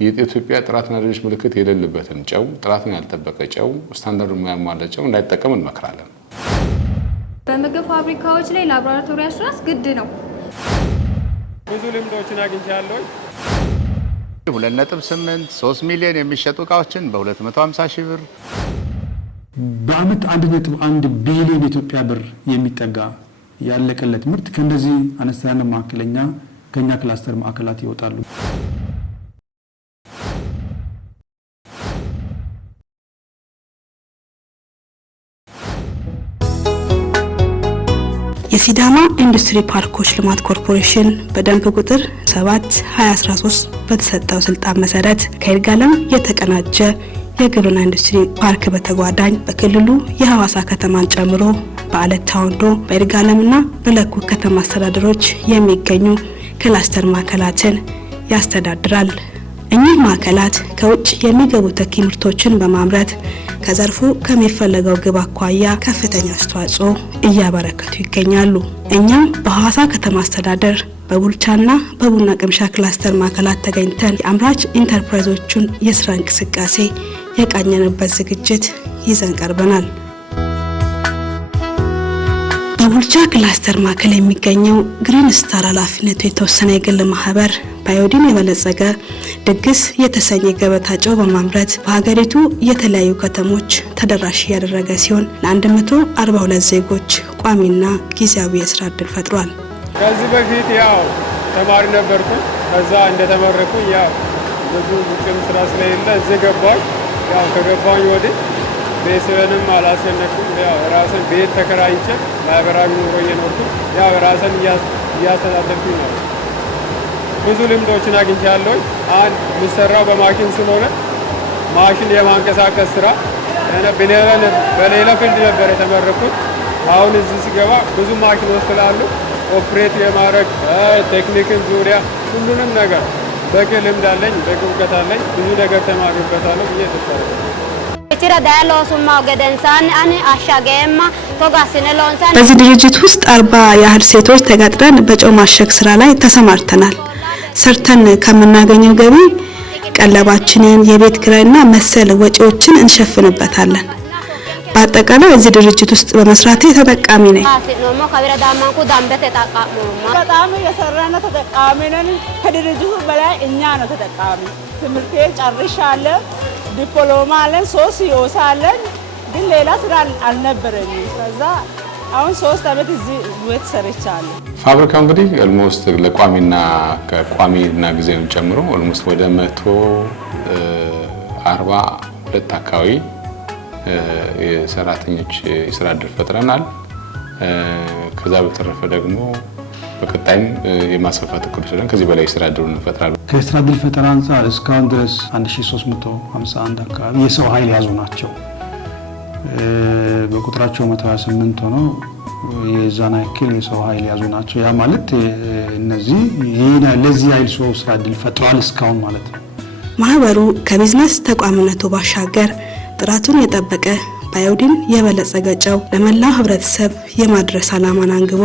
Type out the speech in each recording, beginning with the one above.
የኢትዮጵያ ጥራትና ደረጃ ምልክት የሌለበትን ጨው ጥራቱን ያልጠበቀ ጨው ስታንዳርዱን የማያሟላ ጨው እንዳይጠቀም እንመክራለን። በምግብ ፋብሪካዎች ላይ ላቦራቶሪ አሽራስ ግድ ነው። ብዙ ልምዶችን አግኝቻለሁ። 2.8 3 ሚሊዮን የሚሸጡ እቃዎችን በ250 ሺህ ብር በአመት 1.1 ቢሊዮን ኢትዮጵያ ብር የሚጠጋ ያለቀለት ምርት ከእንደዚህ አነስተኛና ማዕከለኛ ከኛ ክላስተር ማዕከላት ይወጣሉ። የሲዳማ ኢንዱስትሪ ፓርኮች ልማት ኮርፖሬሽን በደንብ ቁጥር 7/2013 በተሰጠው ስልጣን መሰረት ከይርጋለም የተቀናጀ የግብርና ኢንዱስትሪ ፓርክ በተጓዳኝ በክልሉ የሐዋሳ ከተማን ጨምሮ በአለታ ወንዶ በይርጋለምና በለኩ ከተማ አስተዳደሮች የሚገኙ ክላስተር ማዕከላትን ያስተዳድራል። እኚህ ማዕከላት ከውጭ የሚገቡ ተኪ ምርቶችን በማምረት ከዘርፉ ከሚፈለገው ግብ አኳያ ከፍተኛ አስተዋጽኦ እያበረከቱ ይገኛሉ። እኛም በሐዋሳ ከተማ አስተዳደር በቡልቻና በቡና ቅምሻ ክላስተር ማዕከላት ተገኝተን የአምራች ኢንተርፕራይዞቹን የስራ እንቅስቃሴ የቃኘንበት ዝግጅት ይዘን ቀርበናል። በቡልቻ ክላስተር ማዕከል የሚገኘው ግሪን ስታር ኃላፊነቱ የተወሰነ የግል ማህበር ባዮዲን የበለጸገ ድግስ የተሰኘ ገበታ ጨው በማምረት በሀገሪቱ የተለያዩ ከተሞች ተደራሽ ያደረገ ሲሆን ለ142 ዜጎች ቋሚና ጊዜያዊ የስራ ዕድል ፈጥሯል። ከዚህ በፊት ያው ተማሪ ነበርኩ። ከዛ እንደተመረኩ ያው ብዙ ውጭም ስራ ስለሌለ እዚህ ገባሁ። ያው ከገባሁ ወዲህ ቤተሰብንም አላስጨነቅኩም። ያው ራስን ቤት ተከራይቼ ማህበራዊ ኑሮ እየኖርኩ ያው ራስን እያስተዳደርኩኝ ነው። ብዙ ልምዶችን አግኝቻለሁ። አንድ የሚሰራው በማሽን ስለሆነ ማሽን የማንቀሳቀስ ስራ በሌላ ፊልድ ነበር የተመረኩት። አሁን እዚህ ሲገባ ብዙ ማሽኖች ስላሉ ኦፕሬት የማድረግ ቴክኒክን ዙሪያ ሁሉንም ነገር በቂ ልምድ አለኝ፣ በቂ እውቀት አለኝ። ብዙ ነገር ተማሪበታለሁ ብዬ ተስፋለሁ። በዚህ ድርጅት ውስጥ 40 ያህል ሴቶች ተጋጥረን በጨው ማሸግ ስራ ላይ ተሰማርተናል። ሰርተን ከምናገኘው ገቢ ቀለባችንን፣ የቤት ኪራይና መሰል ወጪዎችን እንሸፍንበታለን። በአጠቃላይ እዚህ ድርጅት ውስጥ በመስራቴ ተጠቃሚ ነኝ። በጣም የሰራና ተጠቃሚ ነን። ከድርጅቱ በላይ እኛ ነው ተጠቃሚ። ትምህርቴን ጨርሻለሁ። ዲፕሎማ አለን፣ 3 ሲዮሳ አለን። ግን ሌላ ስራ አልነበረኝም። ከዛ አሁን 3 አመት እዚህ ቤት ሰርቻለሁ። ፋብሪካው እንግዲህ ኦልሞስት ለቋሚና ከቋሚና ጊዜውን ጨምሮ ኦልሞስት ወደ 142 አካባቢ የሰራተኞች የስራ ዕድል ፈጥረናል። ከዛ በተረፈ ደግሞ በቀጣይም የማስፋፋት እቅድ ስለሆነ ከዚህ በላይ የስራ ዕድል እንፈጥራለን። ከስራ ዕድል ፈጠራ አንፃር እስካሁን ድረስ 1351 አካባቢ የሰው ኃይል ያዙ ናቸው። በቁጥራቸው 128 ሆኖ የዛና ያክል የሰው ኃይል ያዙ ናቸው። ያ ማለት እነዚህ ለዚህ ኃይል ሰው ስራ ዕድል ፈጥሯል እስካሁን ማለት ነው። ማህበሩ ከቢዝነስ ተቋምነቱ ባሻገር ጥራቱን የጠበቀ ባዮዲን የበለጸገ ጨው ለመላው ህብረተሰብ የማድረስ ዓላማን አንግቦ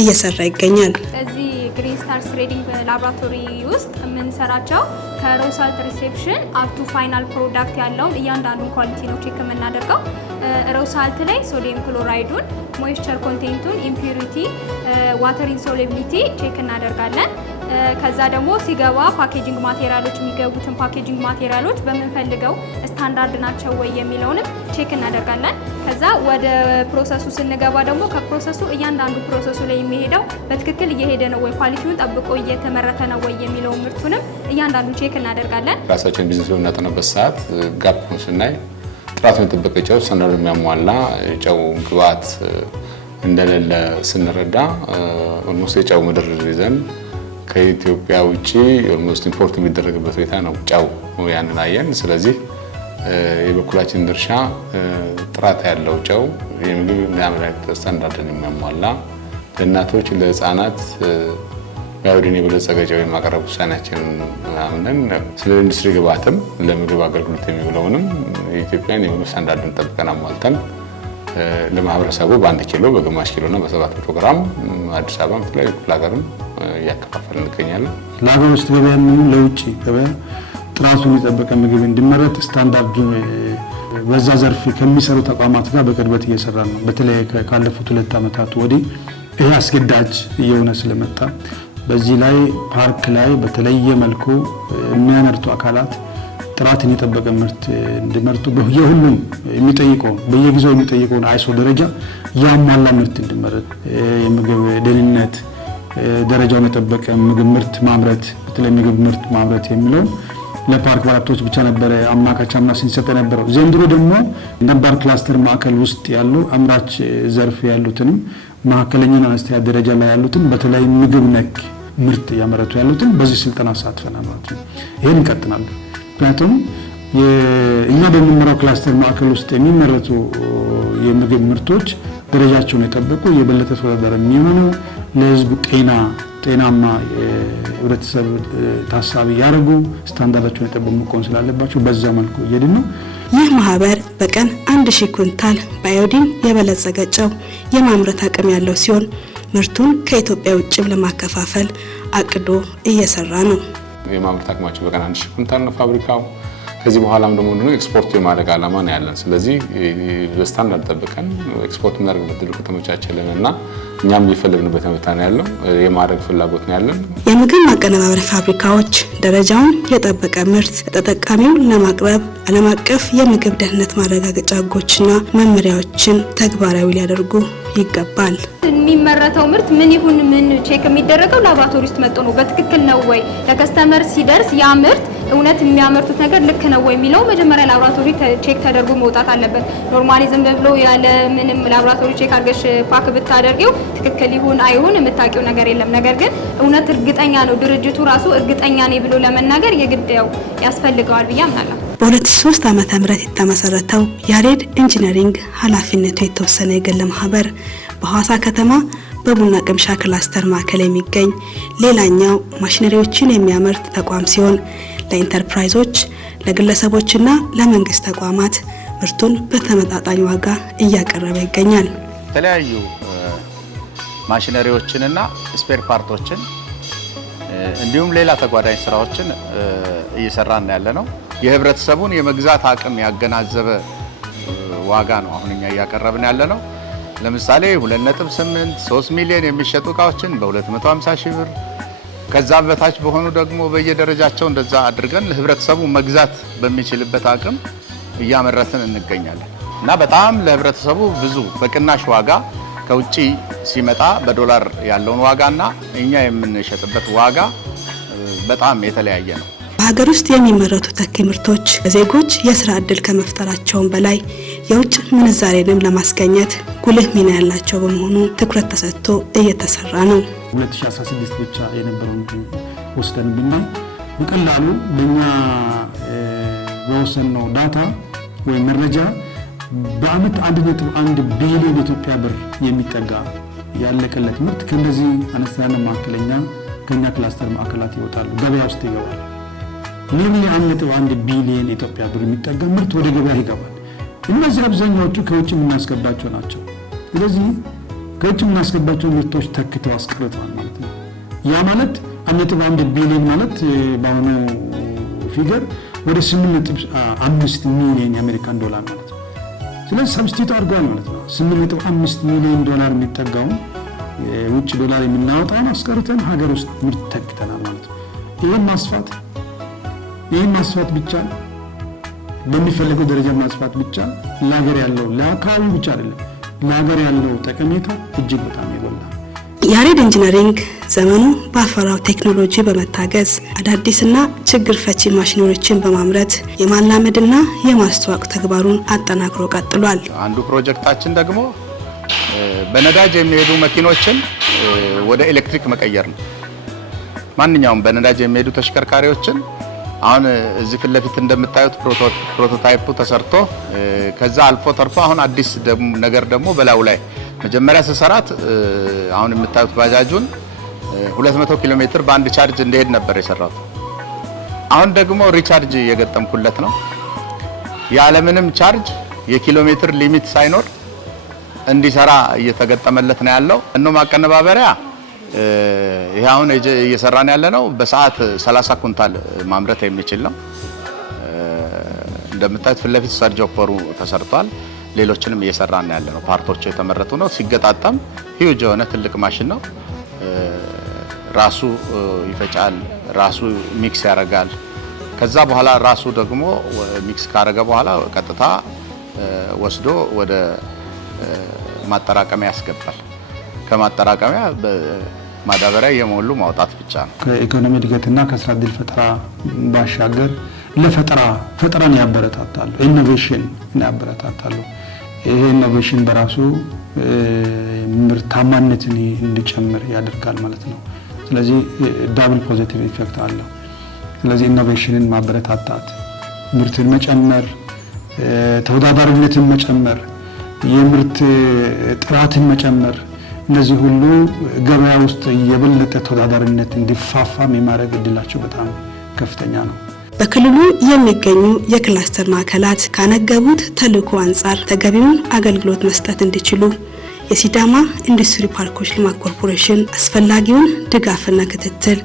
እየሰራ ይገኛል። እዚህ ግሪን ስታር ትሬዲንግ ላቦራቶሪ ውስጥ የምንሰራቸው ከሮሳልት ሪሴፕሽን አፕቱ ፋይናል ፕሮዳክት ያለውን እያንዳንዱን ኳሊቲ ነው ቼክ የምናደርገው። ሮሳልት ላይ ሶዲየም ክሎራይዱን፣ ሞይስቸር ኮንቴንቱን፣ ኢምፒዩሪቲ፣ ዋተር ኢንሶሉቢሊቲ ቼክ እናደርጋለን። ከዛ ደግሞ ሲገባ ፓኬጂንግ ማቴሪያሎች የሚገቡትን ፓኬጂንግ ማቴሪያሎች በምንፈልገው ስታንዳርድ ናቸው ወይ የሚለውንም ቼክ እናደርጋለን። ከዛ ወደ ፕሮሰሱ ስንገባ ደግሞ ከፕሮሰሱ እያንዳንዱ ፕሮሰሱ ላይ የሚሄደው በትክክል እየሄደ ነው ወይ፣ ኳሊቲውን ጠብቆ እየተመረተ ነው ወይ የሚለው ምርቱንም እያንዳንዱ ቼክ እናደርጋለን። ራሳችን ቢዝነስ በምናጠናበት ሰዓት ጋፑን ስናይ ጥራቱን የጠበቀ ጨው ስታንዳርድ የሚያሟላ ጨው ግብዓት እንደሌለ ስንረዳ ኦልሞስት የጨው ምድር ይዘን ከኢትዮጵያ ውጪ ኦልሞስት ኢምፖርት የሚደረግበት ሁኔታ ነው ጨው ያንን አየን። ስለዚህ የበኩላችን ድርሻ ጥራት ያለው ጨው የምግብ ለአምራች ስታንዳርድን የሚያሟላ ለእናቶች ለህፃናት ባዮዲን የበለጸገ ጨው የማቅረብ ውሳኔያችንን አምነን ስለ ኢንዱስትሪ ግብዓትም ለምግብ አገልግሎት የሚውለውንም የኢትዮጵያን የምግብ ስታንዳርድን ጠብቀን አሟልተን ለማህበረሰቡ በ1 ኪሎ በግማሽ ኪሎና በ700 ግራም አዲስ አበባ የተለያዩ ክፍለ ሀገርም እያከፋፈልን እንገኛለን። ለሀገር ውስጥ ገበያ የሚሆን ለውጭ ገበያ ጥራቱን የጠበቀ ምግብ እንዲመረት ስታንዳርዱ በዛ ዘርፍ ከሚሰሩ ተቋማት ጋር በቅርበት እየሰራ ነው። በተለይ ካለፉት 2 ዓመታት ወዲህ ይሄ አስገዳጅ እየሆነ ስለመጣ በዚህ ላይ ፓርክ ላይ በተለየ መልኩ የሚያመርቱ አካላት ጥራትን የጠበቀ ምርት እንዲመርቱ በየሁሉም የሚጠይቀው በየጊዜው የሚጠይቀውን አይሶ ደረጃ ያሟላ ምርት እንዲመረት የምግብ ደህንነት ደረጃውን የጠበቀ ምግብ ምርት ማምረት በተለይ ምግብ ምርት ማምረት የሚለው ለፓርክ ባለሀብቶች ብቻ ነበረ አማካቻምና ሲንሰጥ የነበረው። ዘንድሮ ደግሞ ነባር ክላስተር ማዕከል ውስጥ ያሉ አምራች ዘርፍ ያሉትንም ማዕከለኛና አነስተኛ ደረጃ ላይ ያሉትን በተለይ ምግብ ነክ ምርት ያመረቱ ያሉትን በዚህ ስልጠና አሳትፈናል ማለት ነው። ይሄን እንቀጥላለን። ምክንያቱም እኛ በምንመራው ክላስተር ማዕከል ውስጥ የሚመረቱ የምግብ ምርቶች ደረጃቸውን የጠበቁ የበለጠ ተወዳዳሪ የሚሆኑ ለህዝቡ ጤናማ ህብረተሰብ ታሳቢ ያደረጉ ስታንዳርዳቸውን የጠበቁ መሆን ስላለባቸው በዛ መልኩ እየሄድን ነው። ይህ ማህበር በቀን 1000 ኩንታል በአዮዲን የበለጸገ ጨው የማምረት አቅም ያለው ሲሆን ምርቱን ከኢትዮጵያ ውጭ ለማከፋፈል አቅዶ እየሰራ ነው። የማምረት አቅማቸው በቀን 1000 ኩንታል ነው ፋብሪካው። ከዚህ በኋላም ደግሞ ኤክስፖርት የማድረግ ዓላማ ነው ያለን። ስለዚህ በስታንዳርድ ጠብቀን ኤክስፖርት እናደርግበት ድል ከተመቻቸልንና እኛም እየፈለግንበት ሁኔታ ነው ያለው የማድረግ ፍላጎት ነው ያለን። የምግብ ማቀነባበሪያ ፋብሪካዎች ደረጃውን የጠበቀ ምርት ተጠቃሚው ለማቅረብ ዓለም አቀፍ የምግብ ደህንነት ማረጋገጫ ህጎችና መመሪያዎችን ተግባራዊ ሊያደርጉ ይገባል። የሚመረተው ምርት ምን ይሁን ምን ቼክ የሚደረገው ላቦራቶሪ ውስጥ መጥቶ ነው። በትክክል ነው ወይ ለከስተመር ሲደርስ ያ ምርት እውነት የሚያመርቱት ነገር ልክ ነው ወይ የሚለው መጀመሪያ ላቦራቶሪ ቼክ ተደርጎ መውጣት አለበት። ኖርማሊ ዝም ብሎ ያለ ምንም ላቦራቶሪ ቼክ አድርገሽ ፓክ ብታደርጊው ትክክል ይሁን አይሁን የምታውቂው ነገር የለም። ነገር ግን እውነት እርግጠኛ ነው ድርጅቱ ራሱ እርግጠኛ ነኝ ብሎ ለመናገር የግድ ያስፈልገዋል ብዬ አምናለሁ። በ2003 ዓመተ ምህረት የተመሰረተው ያሬድ ኢንጂነሪንግ ኃላፊነቱ የተወሰነ የግል ማህበር በሐዋሳ ከተማ በቡና ቅምሻ ክላስተር ማዕከል የሚገኝ ሌላኛው ማሽነሪዎችን የሚያመርት ተቋም ሲሆን ለኢንተርፕራይዞች ለግለሰቦችና ለመንግስት ተቋማት ምርቱን በተመጣጣኝ ዋጋ እያቀረበ ይገኛል። የተለያዩ ማሽነሪዎችንና ስፔር ፓርቶችን እንዲሁም ሌላ ተጓዳኝ ስራዎችን እየሰራን ያለነው የህብረተሰቡን የመግዛት አቅም ያገናዘበ ዋጋ ነው አሁን እኛ እያቀረብን ያለነው። ለምሳሌ 2.8 3 ሚሊዮን የሚሸጡ እቃዎችን በ250 ሺህ ብር ከዛ በታች በሆኑ ደግሞ በየደረጃቸው እንደዛ አድርገን ለህብረተሰቡ መግዛት በሚችልበት አቅም እያመረትን እንገኛለን እና በጣም ለህብረተሰቡ ብዙ በቅናሽ ዋጋ ከውጪ ሲመጣ በዶላር ያለውን ዋጋና እኛ የምንሸጥበት ዋጋ በጣም የተለያየ ነው። በሀገር ውስጥ የሚመረቱ ተኪ ምርቶች ዜጎች የስራ ዕድል ከመፍጠራቸውም በላይ የውጭ ምንዛሬንም ለማስገኘት ጉልህ ሚና ያላቸው በመሆኑ ትኩረት ተሰጥቶ እየተሰራ ነው። 2016 ብቻ የነበረውን ወስደን ብናይ በቀላሉ በእኛ በወሰንነው ዳታ ወይ መረጃ በአመት 1.1 ቢሊዮን ኢትዮጵያ ብር የሚጠጋ ያለቀለት ምርት ከነዚህ አነስተኛና መካከለኛ ከኛ ክላስተር ማዕከላት ይወጣሉ፣ ገበያ ውስጥ ይገባል። ኔርሊ 1.1 ቢሊዮን ኢትዮጵያ ብር የሚጠጋ ምርት ወደ ገበያ ይገባል። እነዚህ አብዛኛዎቹ ከውጭ የምናስገባቸው ናቸው። ስለዚህ ከውጭ የምናስገባቸው ምርቶች ተክተው አስቀርተዋል ማለት ነው። ያ ማለት 1.1 ቢሊዮን ማለት በአሁኑ ፊገር ወደ 8.5 ሚሊዮን የአሜሪካን ዶላር ማለት ነው። ስለዚህ ሰብስቲት አድርጓል ማለት ነው። 8.5 ሚሊዮን ዶላር የሚጠጋውን የውጭ ዶላር የምናወጣውን አስቀርተን ሀገር ውስጥ ምርት ተክተናል ማለት ነው። ይህን ማስፋት ብቻ በሚፈልገው ደረጃ ማስፋት ብቻ ለሀገር ያለው ለአካባቢ ብቻ አይደለም ለሀገር ያለው ጠቀሜታ እጅግ በጣም ይጎላል። ያሬድ ኢንጂነሪንግ ዘመኑ ባፈራው ቴክኖሎጂ በመታገዝ አዳዲስና ችግር ፈቺ ማሽነሪዎችን በማምረት የማላመድና የማስተዋወቅ ተግባሩን አጠናክሮ ቀጥሏል። አንዱ ፕሮጀክታችን ደግሞ በነዳጅ የሚሄዱ መኪኖችን ወደ ኤሌክትሪክ መቀየር ነው። ማንኛውም በነዳጅ የሚሄዱ ተሽከርካሪዎችን አሁን እዚህ ፊት ለፊት እንደምታዩት ፕሮቶታይፑ ተሰርቶ ከዛ አልፎ ተርፎ አሁን አዲስ ነገር ደግሞ በላዩ ላይ መጀመሪያ ሰሰራት አሁን የምታዩት ባጃጁን 200 ኪሎ ሜትር በአንድ ቻርጅ እንደሄድ ነበር የሰራው። አሁን ደግሞ ሪቻርጅ የገጠምኩለት ነው። ያለምንም ቻርጅ የኪሎ ሜትር ሊሚት ሳይኖር እንዲሰራ እየተገጠመለት ነው ያለው። እኖ ማቀነባበሪያ ይሄ አሁን እየሰራን ያለ ነው በሰዓት 30 ኩንታል ማምረት የሚችል ነው። እንደምታዩት ፊት ለፊት ሰርጆፐሩ ተሰርቷል። ሌሎችንም እየሰራን ያለ ነው። ፓርቶቹ የተመረቱ ነው። ሲገጣጠም ሂውጅ የሆነ ትልቅ ማሽን ነው። ራሱ ይፈጫል፣ ራሱ ሚክስ ያደርጋል። ከዛ በኋላ ራሱ ደግሞ ሚክስ ካደረገ በኋላ ቀጥታ ወስዶ ወደ ማጠራቀሚያ ያስገባል። ከማጠራቀሚያ ማዳበሪያ የሞሉ ማውጣት ብቻ ነው። ከኢኮኖሚ እድገትና ከስራ ዕድል ፈጠራ ባሻገር ፈጠራን ያበረታታሉ፣ ኢኖቬሽን ያበረታታሉ። ይሄ ኢኖቬሽን በራሱ ምርታማነትን እንዲጨምር ያደርጋል ማለት ነው። ስለዚህ ዳብል ፖዚቲቭ ኢፌክት አለው። ስለዚህ ኢኖቬሽንን ማበረታታት፣ ምርትን መጨመር፣ ተወዳዳሪነትን መጨመር፣ የምርት ጥራትን መጨመር፣ እነዚህ ሁሉ ገበያ ውስጥ የበለጠ ተወዳዳሪነት እንዲፋፋም የማድረግ እድላቸው በጣም ከፍተኛ ነው። በክልሉ የሚገኙ የክላስተር ማዕከላት ካነገቡት ተልዕኮ አንጻር ተገቢውን አገልግሎት መስጠት እንዲችሉ የሲዳማ ኢንዱስትሪ ፓርኮች ልማት ኮርፖሬሽን አስፈላጊውን ድጋፍና ክትትል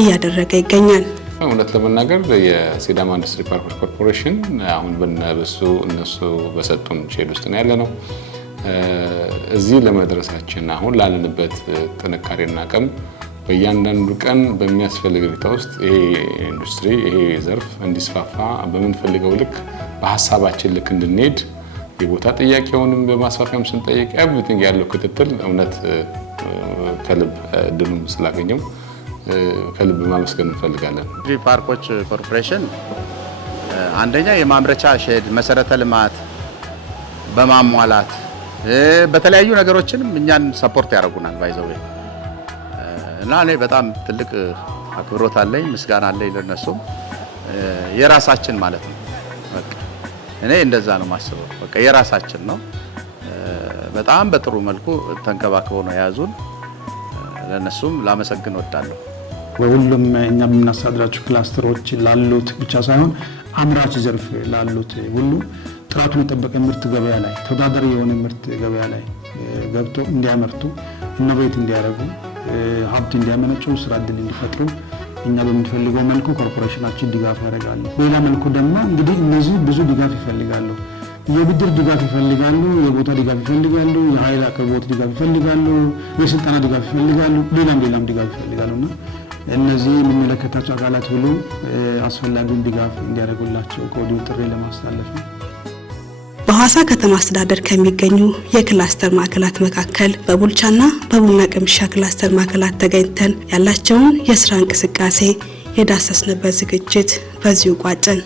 እያደረገ ይገኛል። እውነት ለመናገር የሲዳማ ኢንዱስትሪ ፓርኮች ኮርፖሬሽን አሁን እነሱ በሰጡን ሼድ ውስጥ ነው ያለ ነው። እዚህ ለመድረሳችን አሁን ላለንበት ጥንካሬና አቅም በእያንዳንዱ ቀን በሚያስፈልግ ሁኔታ ውስጥ ይሄ ኢንዱስትሪ ይሄ ዘርፍ እንዲስፋፋ በምንፈልገው ልክ በሀሳባችን ልክ እንድንሄድ የቦታ ጥያቄውንም በማስፋፊያም ስንጠይቅ ኤቭሪቲንግ ያለው ክትትል እውነት ከልብ ድሉም ስላገኘው ከልብ ማመስገን እንፈልጋለን። ኢንዱስትሪ ፓርኮች ኮርፖሬሽን አንደኛ የማምረቻ ሼድ መሰረተ ልማት በማሟላት በተለያዩ ነገሮችንም እኛን ሰፖርት ያደርጉናል ባይዘው እና እኔ በጣም ትልቅ አክብሮት አለኝ፣ ምስጋና አለኝ ለነሱም የራሳችን ማለት ነው። በቃ እኔ እንደዛ ነው ማስበው። በቃ የራሳችን ነው። በጣም በጥሩ መልኩ ተንከባክበው ነው የያዙን። ለነሱም ላመሰግን ወዳለሁ። በሁሉም እኛ በምናስተዳድራቸው ክላስተሮች ላሉት ብቻ ሳይሆን አምራች ዘርፍ ላሉት ሁሉ ጥራቱን የጠበቀ ምርት ገበያ ላይ ተወዳዳሪ የሆነ ምርት ገበያ ላይ ገብቶ እንዲያመርቱ ኢኖቬት እንዲያደርጉ ሀብት እንዲያመነጩ ስራ ዕድል እንዲፈጥሩ እኛ በምንፈልገው መልኩ ኮርፖሬሽናችን ድጋፍ ያደርጋሉ። በሌላ መልኩ ደግሞ እንግዲህ እነዚህ ብዙ ድጋፍ ይፈልጋሉ። የብድር ድጋፍ ይፈልጋሉ፣ የቦታ ድጋፍ ይፈልጋሉ፣ የኃይል አቅርቦት ድጋፍ ይፈልጋሉ፣ የስልጠና ድጋፍ ይፈልጋሉ፣ ሌላም ድጋፍ ይፈልጋሉና እነዚህ የሚመለከታቸው አካላት ሁሉ አስፈላጊውን ድጋፍ እንዲያደርጉላቸው ከወዲሁ ጥሪ ለማስተላለፍ ነው። በሐዋሳ ከተማ አስተዳደር ከሚገኙ የክላስተር ማዕከላት መካከል በቡልቻና በቡና ቅምሻ ክላስተር ማዕከላት ተገኝተን ያላቸውን የስራ እንቅስቃሴ የዳሰስንበት ዝግጅት በዚሁ ቋጨን።